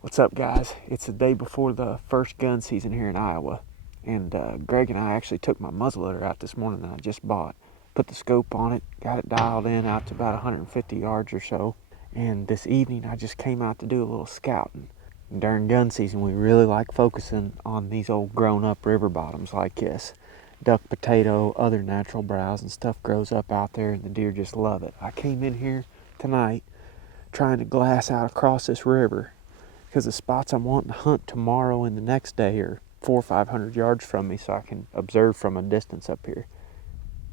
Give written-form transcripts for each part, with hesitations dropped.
What's up, guys? It's the day before the first gun season here in Iowa, and Greg and I actually took my muzzleloader out this morning that I just bought, put the scope on it, got it dialed in out to about 150 yards or so, and this evening I just came out to do a little scouting. During gun season, we really like focusing on these old grown-up river bottoms like this. Duck potato, other natural browse and stuff grows up out there, and the deer just love it. I came in here tonight trying to glass out across this river because the spots I'm wanting to hunt tomorrow and the next day are 400 or 500 yards from me, so I can observe from a distance up here.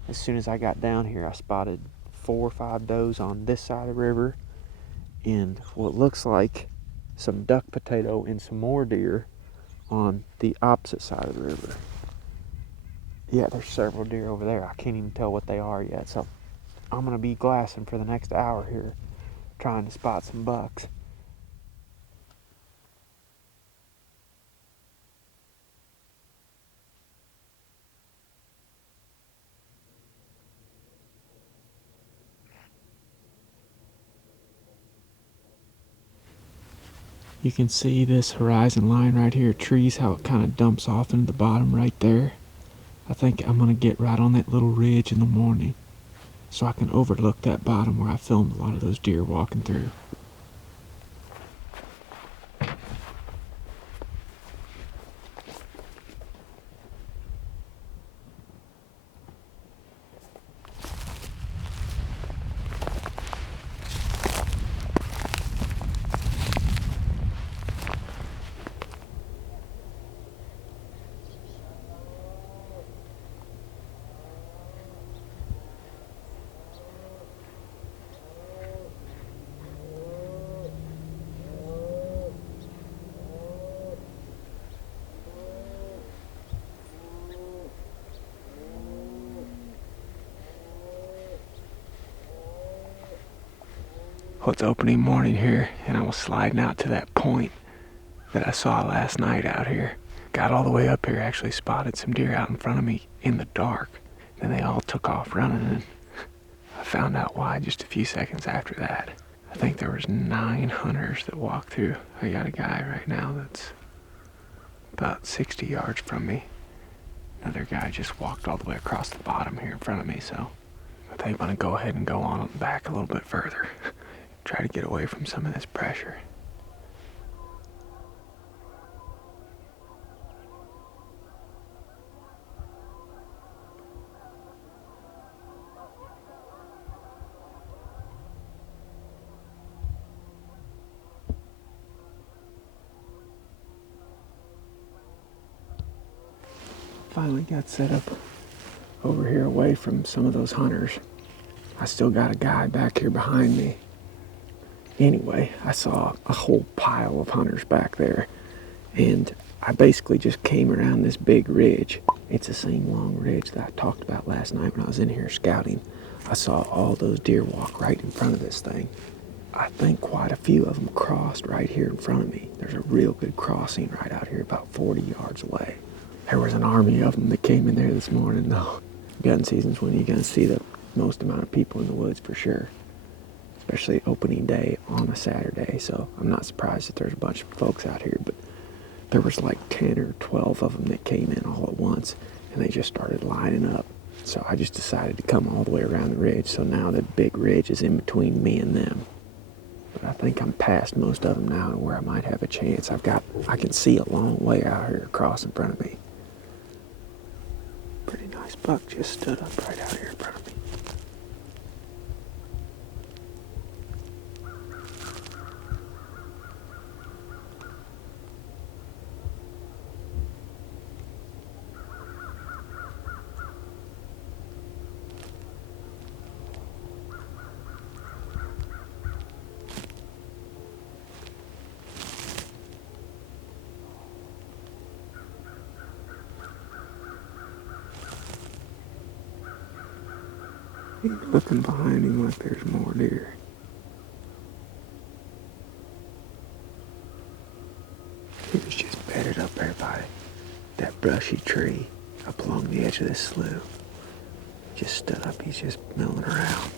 As soon as I got down here, I spotted 4 or 5 does on this side of the river and what looks like some duck potato and some more deer on the opposite side of the river. Yeah, there's several deer over there. I can't even tell what they are yet, so I'm going to be glassing for the next hour here, trying to spot some bucks. You can see this horizon line right here, trees, how it kind of dumps off into the bottom right there. I think I'm going to get right on that little ridge in the morning so I can overlook that bottom where I filmed a lot of those deer walking through. Well, it's opening morning here, and I was sliding out to that point that I saw last night out here. Got all the way up here, actually spotted some deer out in front of me in the dark. Then they all took off running, and I found out why just a few seconds after that. I think there was 9 hunters that walked through. I got a guy right now that's about 60 yards from me. Another guy just walked all the way across the bottom here in front of me, so I think I'm gonna go ahead and go on back a little bit further. Try to get away from some of this pressure. Finally got set up over here away from some of those hunters. I still got a guy back here behind me. Anyway, I saw a whole pile of hunters back there, and I basically just came around this big ridge. It's the same long ridge that I talked about last night when I was in here scouting. I saw all those deer walk right in front of this thing. I think quite a few of them crossed right here in front of me. There's a real good crossing right out here about 40 yards away. There was an army of them that came in there this morning, though. Gun season's when you're going to see the most amount of people in the woods for sure, especially opening day on a Saturday, so I'm not surprised that there's a bunch of folks out here, but there was like 10 or 12 of them that came in all at once, and they just started lining up. So I just decided to come all the way around the ridge, so now the big ridge is in between me and them. But I think I'm past most of them now to where I might have a chance. I can see a long way out here across in front of me. Pretty nice buck just stood up right out here in front of me. He's looking behind him like there's more deer. He was just bedded up there by that brushy tree up along the edge of this slough. Just stood up, he's just milling around.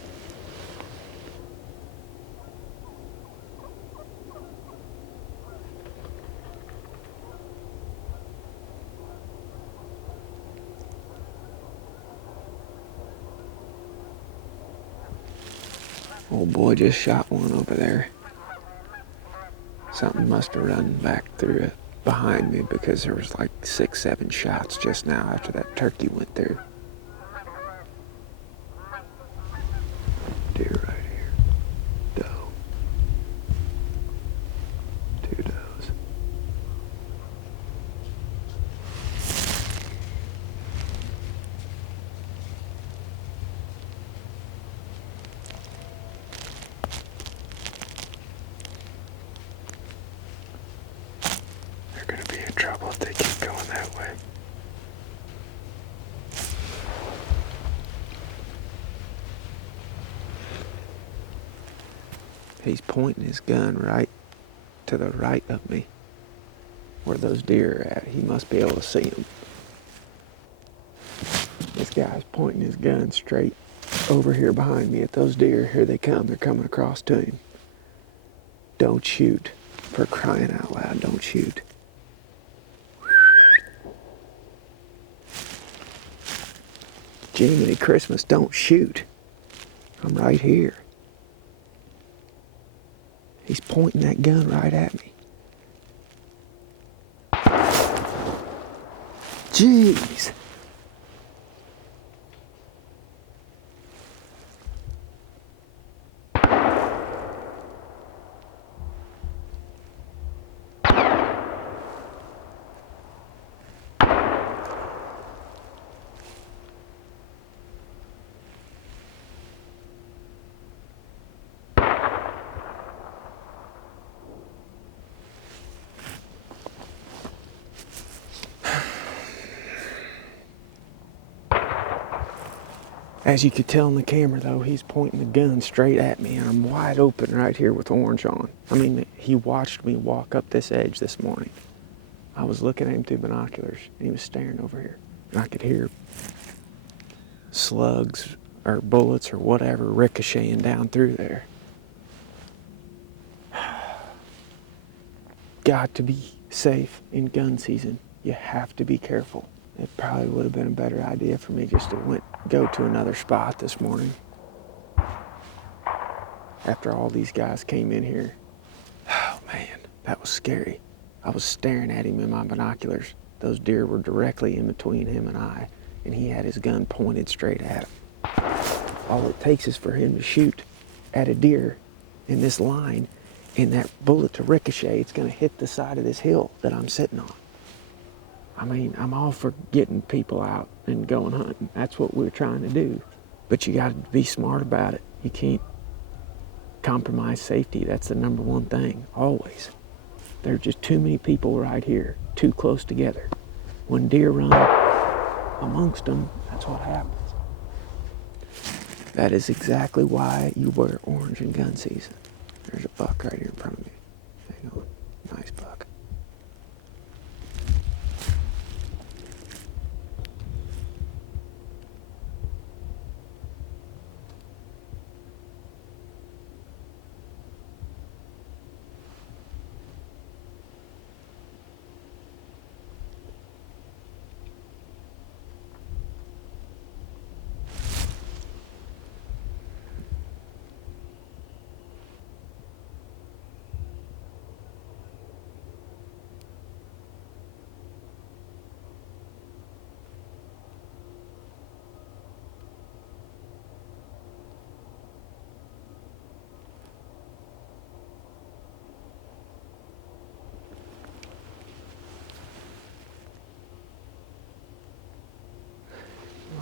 Old boy just shot one over there. Something must have run back through it behind me because there was like 6, 7 shots just now after that turkey went through. Deer right here. Doe. 2 does. They're going to be in trouble if they keep going that way. He's pointing his gun right to the right of me, where those deer are at. He must be able to see them. This guy's pointing his gun straight over here behind me at those deer. Here they come. They're coming across to him. Don't shoot. For crying out loud, don't shoot. Jiminy Christmas, don't shoot. I'm right here. He's pointing that gun right at me. Jeez. As you could tell in the camera though, he's pointing the gun straight at me and I'm wide open right here with orange on. I mean, he watched me walk up this edge this morning. I was looking at him through binoculars and he was staring over here. And I could hear slugs or bullets or whatever ricocheting down through there. Got to be safe in gun season. You have to be careful. It probably would have been a better idea for me just to go to another spot this morning. After all these guys came in here. Oh man, that was scary. I was staring at him in my binoculars. Those deer were directly in between him and I, and he had his gun pointed straight at him. All it takes is for him to shoot at a deer in this line, and that bullet to ricochet, it's gonna hit the side of this hill that I'm sitting on. I mean, I'm all for getting people out and going hunting. That's what we're trying to do. But you got to be smart about it. You can't compromise safety. That's the number one thing, always. There are just too many people right here, too close together. When deer run amongst them, that's what happens. That is exactly why you wear orange in gun season. There's a buck right here in front of me. Hang on. Nice buck.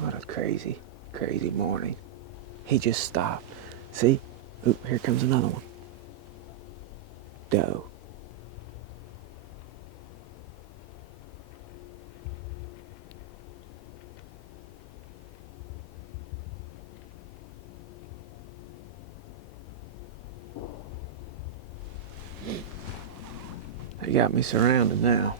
What a crazy, crazy morning. He just stopped. See? Oop, here comes another one. Doe. They got me surrounded now.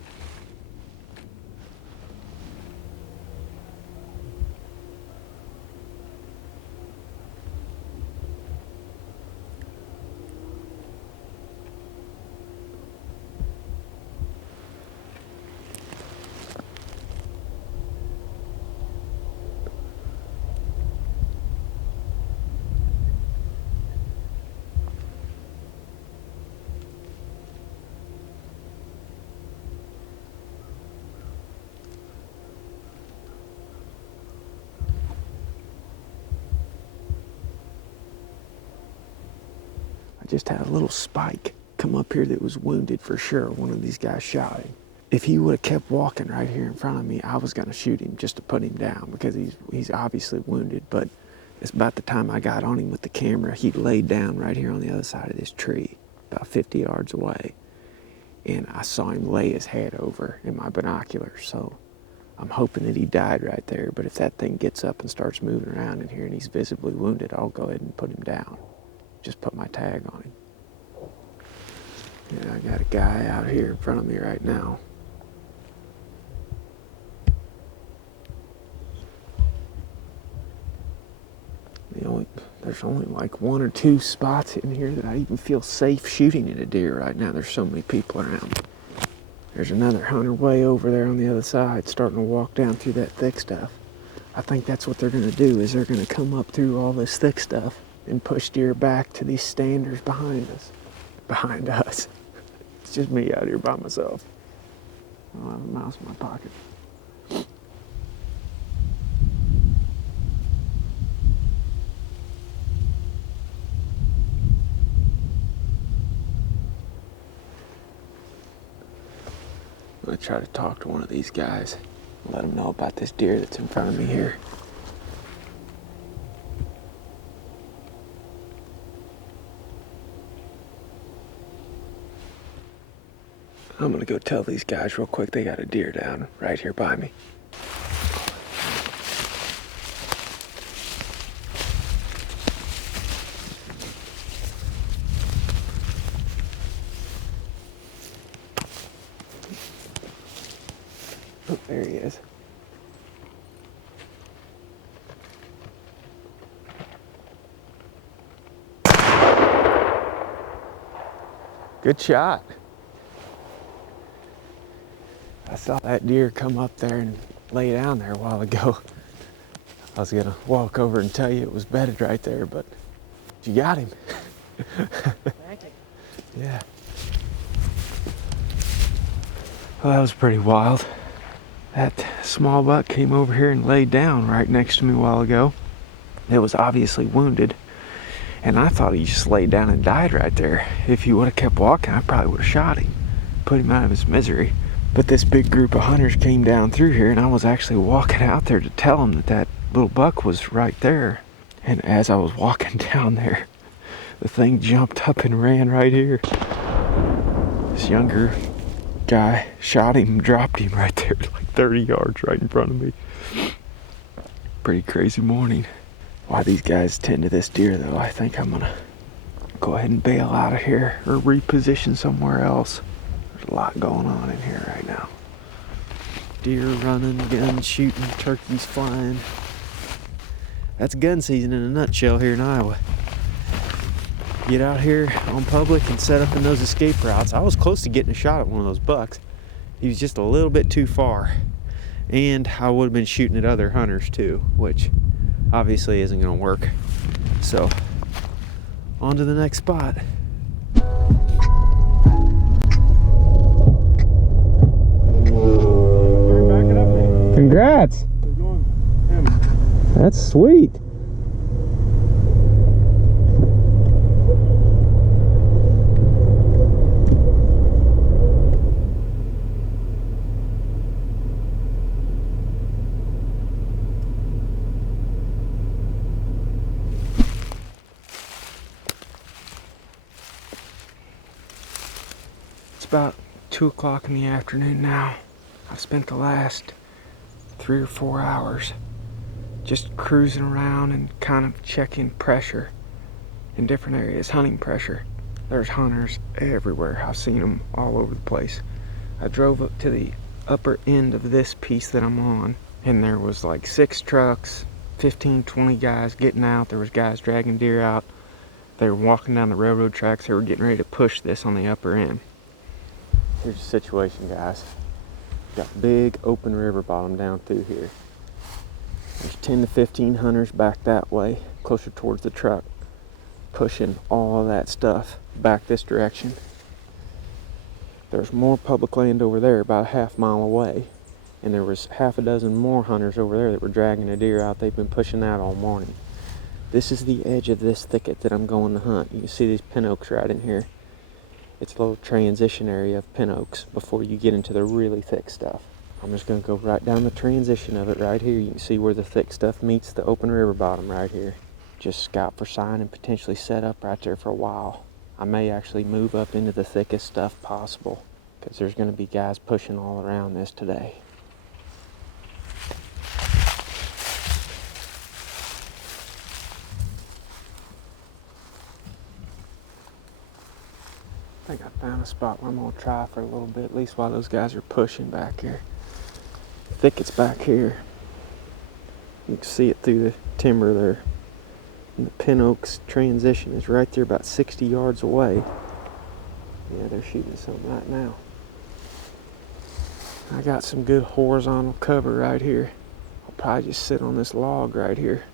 I just had a little spike come up here that was wounded for sure. One of these guys shot him. If he would have kept walking right here in front of me, I was going to shoot him just to put him down because he's obviously wounded. But it's about the time I got on him with the camera, he laid down right here on the other side of this tree, about 50 yards away. And I saw him lay his head over in my binoculars. So I'm hoping that he died right there. But if that thing gets up and starts moving around in here and he's visibly wounded, I'll go ahead and put him down. Just put my tag on him. Yeah, I got a guy out here in front of me right now. There's only like 1 or 2 spots in here that I even feel safe shooting at a deer right now. There's so many people around. There's another hunter way over there on the other side starting to walk down through that thick stuff. I think that's what they're going to do, is they're going to come up through all this thick stuff and push deer back to these standers behind us. Behind us. It's just me out here by myself. I don't have a mouse in my pocket. I'm going to try to talk to one of these guys and let them know about this deer that's in front of me here. I'm going to go tell these guys real quick they got a deer down right here by me. Oh, there he is. Good shot. I saw that deer come up there and lay down there a while ago. I was gonna walk over and tell you it was bedded right there, but you got him. Thank you. Yeah. Well, that was pretty wild. That small buck came over here and laid down right next to me a while ago. It was obviously wounded, and I thought he just laid down and died right there. If he would have kept walking, I probably would have shot him, put him out of his misery. But this big group of hunters came down through here, and I was actually walking out there to tell them that that little buck was right there. And as I was walking down there, the thing jumped up and ran right here. This younger guy shot him, dropped him right there, like 30 yards right in front of me. Pretty crazy morning. Why these guys tend to this deer though, I think I'm gonna go ahead and bail out of here or reposition somewhere else. There's a lot going on in here right now. Deer running, guns shooting, turkeys flying. That's gun season in a nutshell here in Iowa. Get out here on public and set up in those escape routes. I was close to getting a shot at one of those bucks. He was just a little bit too far. And I would have been shooting at other hunters too, which obviously isn't gonna work. So, on to the next spot. Congrats! That's sweet. It's about 2 o'clock in the afternoon now. I've spent the last 3 or 4 hours just cruising around and kind of checking pressure in different areas, hunting pressure. There's hunters everywhere. I've seen them all over the place. I drove up to the upper end of this piece that I'm on, and there was like 6 trucks, 15, 20 guys getting out. There was guys dragging deer out. They were walking down the railroad tracks. They were getting ready to push this on the upper end. Here's the situation, guys. Got big open river bottom down through here. There's 10 to 15 hunters back that way, closer towards the truck, pushing all of that stuff back this direction. There's more public land over there about a half mile away, and there was half a dozen more hunters over there that were dragging a deer out. They've been pushing that all morning. This is the edge of this thicket that I'm going to hunt. You can see these pin oaks right in here. It's a little transition area of pin oaks before you get into the really thick stuff. I'm just going to go right down the transition of it right here. You can see where the thick stuff meets the open river bottom right here. Just scout for sign and potentially set up right there for a while. I may actually move up into the thickest stuff possible because there's going to be guys pushing all around this today. I think I found a spot where I'm going to try for a little bit, at least while those guys are pushing back here. Thicket's back here. You can see it through the timber there. And the pin oaks transition is right there about 60 yards away. Yeah, they're shooting something right now. I got some good horizontal cover right here. I'll probably just sit on this log right here.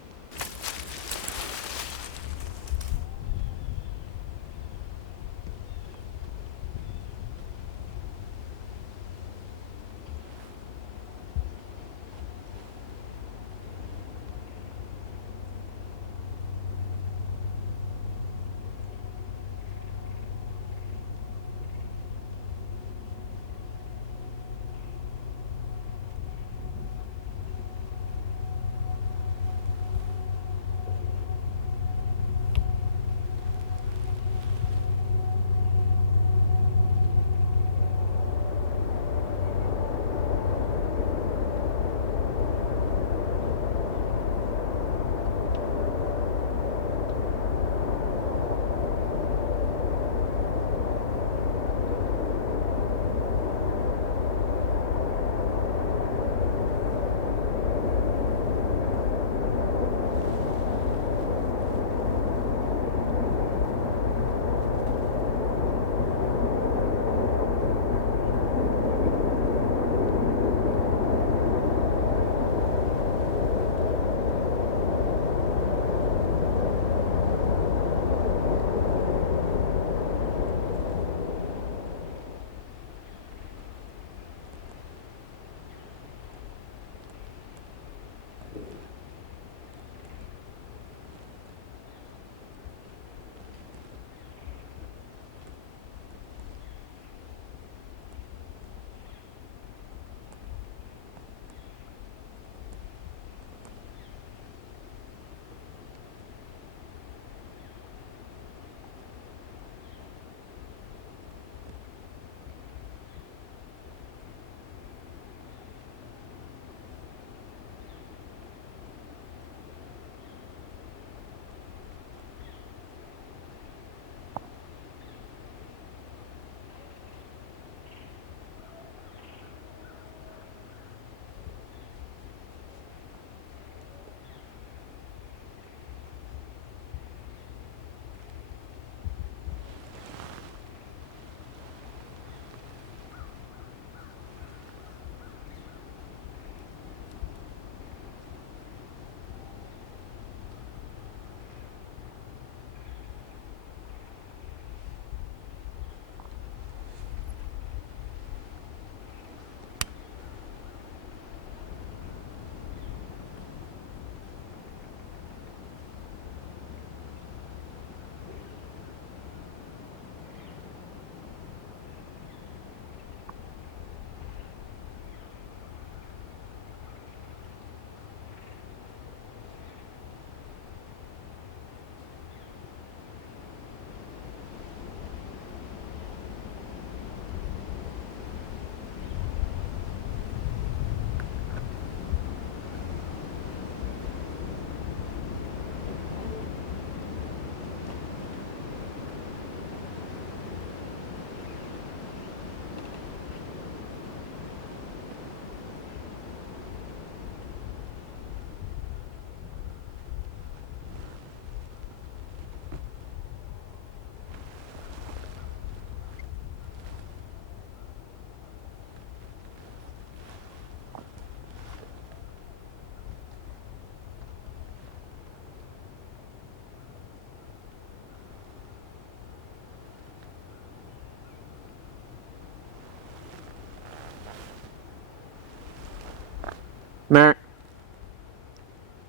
Matt.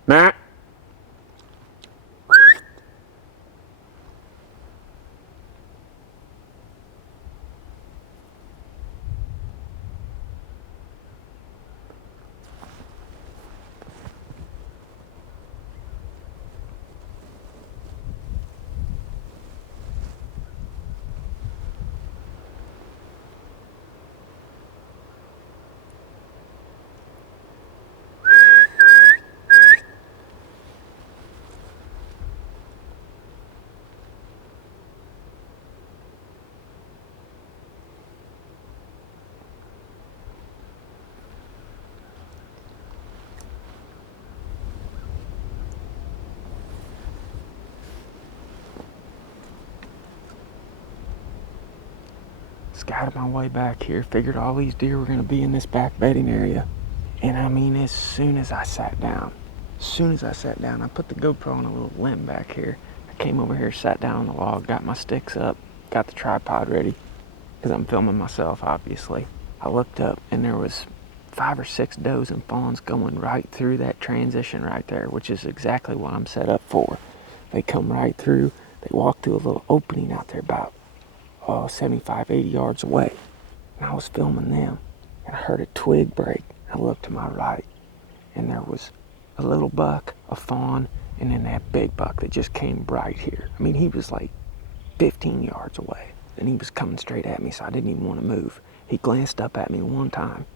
Matt. scattered my way back here, figured all these deer were gonna be in this back bedding area. And I mean, as soon as I sat down, I put the GoPro on a little limb back here. I came over here, sat down on the log, got my sticks up, got the tripod ready, because I'm filming myself, obviously. I looked up and there was 5 or 6 does and fawns going right through that transition right there, which is exactly what I'm set up for. They come right through, they walk through a little opening out there about 75, 80 yards away. And I was filming them, and I heard a twig break. I looked to my right, and there was a little buck, a fawn, and then that big buck that just came right here. I mean, he was like 15 yards away, and he was coming straight at me, so I didn't even want to move. He glanced up at me one time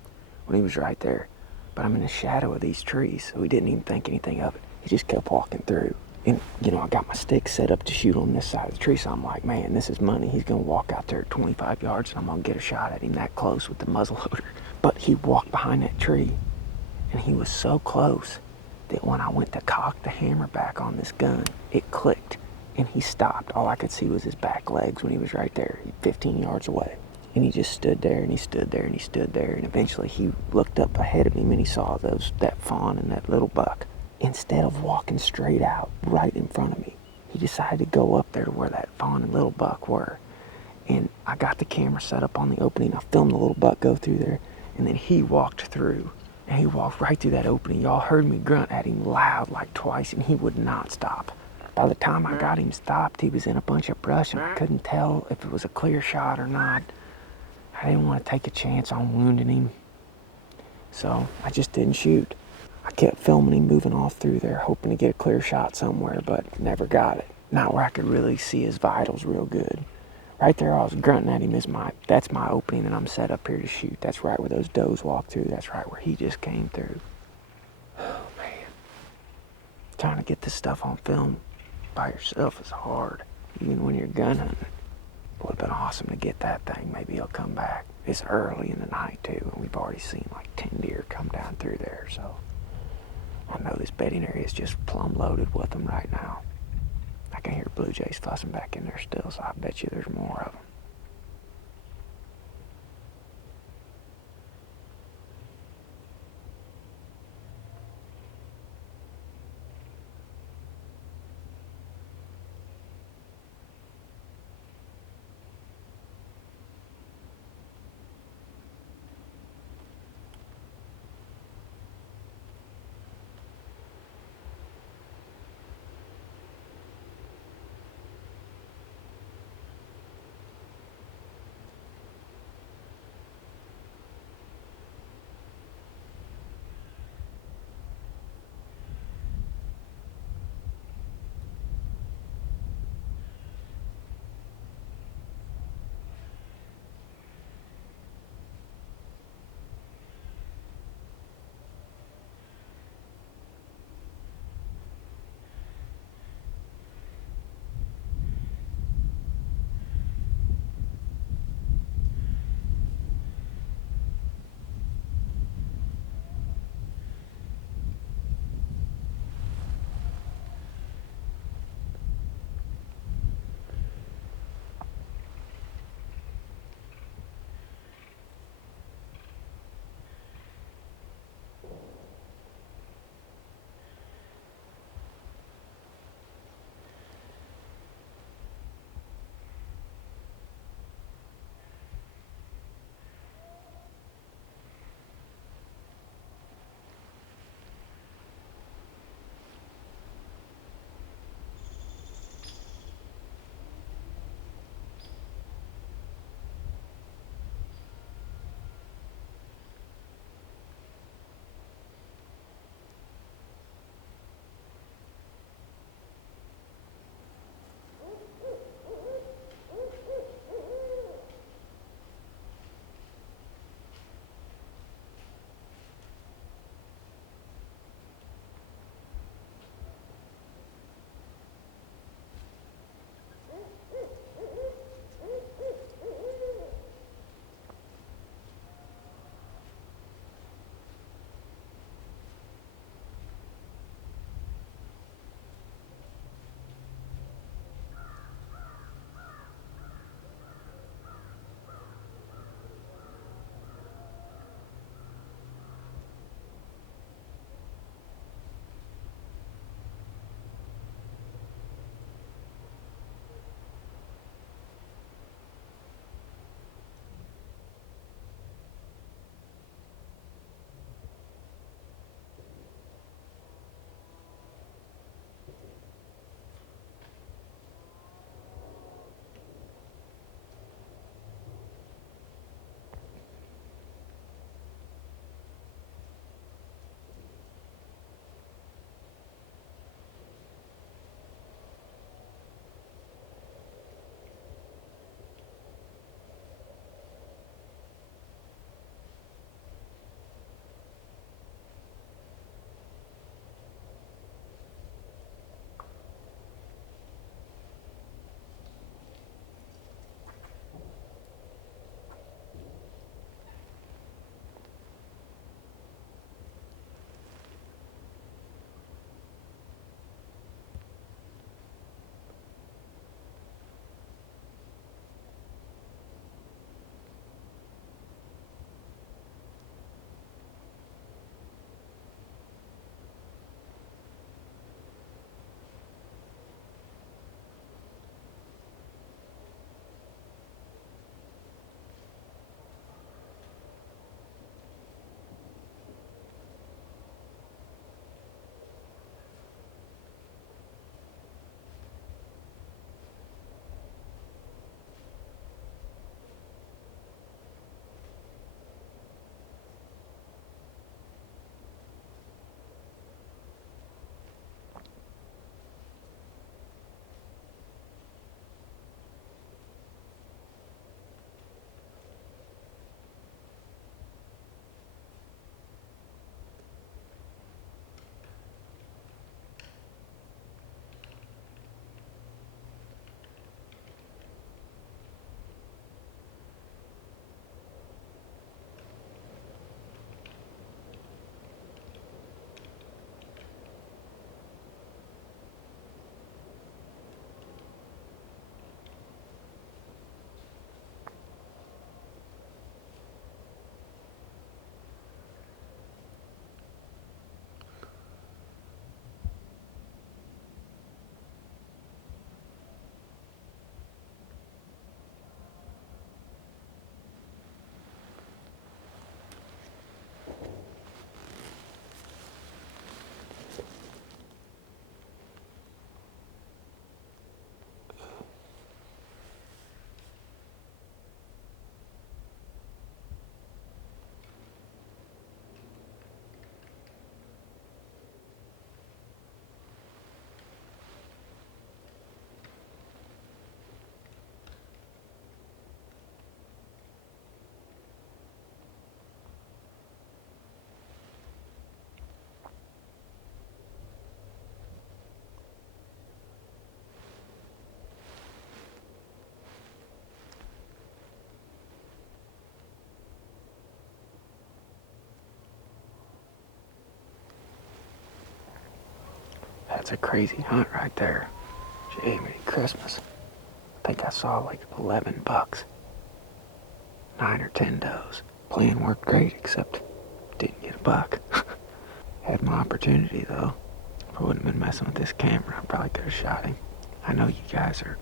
when he was right there, but I'm in the shadow of these trees, so he didn't even think anything of it. He just kept walking through. And, you know, I got my stick set up to shoot on this side of the tree, so I'm like, man, this is money. He's going to walk out there at 25 yards, and I'm going to get a shot at him that close with the muzzleloader. But he walked behind that tree, and he was so close that when I went to cock the hammer back on this gun, it clicked, and he stopped. All I could see was his back legs when he was right there, 15 yards away. And he just stood there, and he stood there, and he stood there, and eventually he looked up ahead of him, and he saw that fawn and that little buck. Instead of walking straight out right in front of me, he decided to go up there to where that fawn and little buck were. And I got the camera set up on the opening. I filmed the little buck go through there, and then he walked through, and he walked right through that opening. Y'all heard me grunt at him loud like twice, and he would not stop. By the time I got him stopped, he was in a bunch of brush, and I couldn't tell if it was a clear shot or not. I didn't want to take a chance on wounding him, so I just didn't shoot. I kept filming him moving off through there, hoping to get a clear shot somewhere, but never got it. Not where I could really see his vitals real good. Right there, I was grunting at him. That's my opening, and I'm set up here to shoot. That's right where those does walk through. That's right where he just came through. Oh, man. Trying to get this stuff on film by yourself is hard, even when you're gun hunting. It would have been awesome to get that thing. Maybe he'll come back. It's early in the night, too, and we've already seen like 10 deer come down through there, so I know this bedding area is just plumb loaded with them right now. I can hear blue jays fussing back in there still, so I bet you there's more of them. That's a crazy hunt right there. Jiminy Christmas. I think I saw like 11 bucks. 9 or 10 does. Plan worked great, except didn't get a buck. Had my opportunity though. If I wouldn't have been messing with this camera, I probably could have shot him. I know you guys are,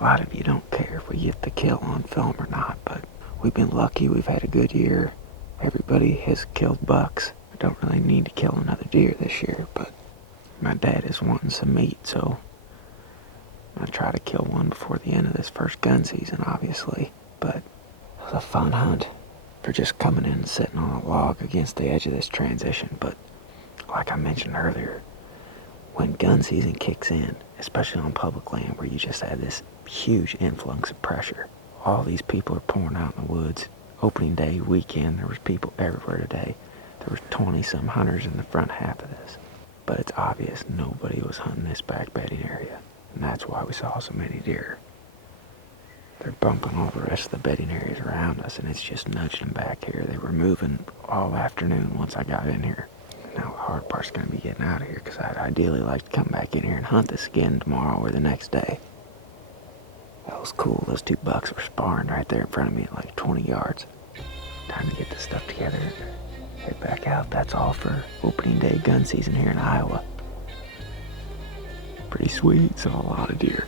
a lot of you don't care if we get the kill on film or not, but we've been lucky. We've had a good year. Everybody has killed bucks. I don't really need to kill another deer this year, but my dad is wanting some meat, so I'm going to try to kill one before the end of this first gun season, obviously. But it was a fun hunt for just coming in and sitting on a log against the edge of this transition. But like I mentioned earlier, when gun season kicks in, especially on public land where you just had this huge influx of pressure, all these people are pouring out in the woods. Opening day weekend, there was people everywhere today. There was 20-some hunters in the front half of this. But it's obvious nobody was hunting this back bedding area. And that's why we saw so many deer. They're bumping all the rest of the bedding areas around us, and it's just nudging them back here. They were moving all afternoon once I got in here. Now the hard part's going to be getting out of here, because I'd ideally like to come back in here and hunt this again tomorrow or the next day. That was cool. Those two bucks were sparring right there in front of me at like 20 yards. Time to get this stuff together and head back out. That's all for opening day gun season here in Iowa. Pretty sweet. Saw a lot of deer.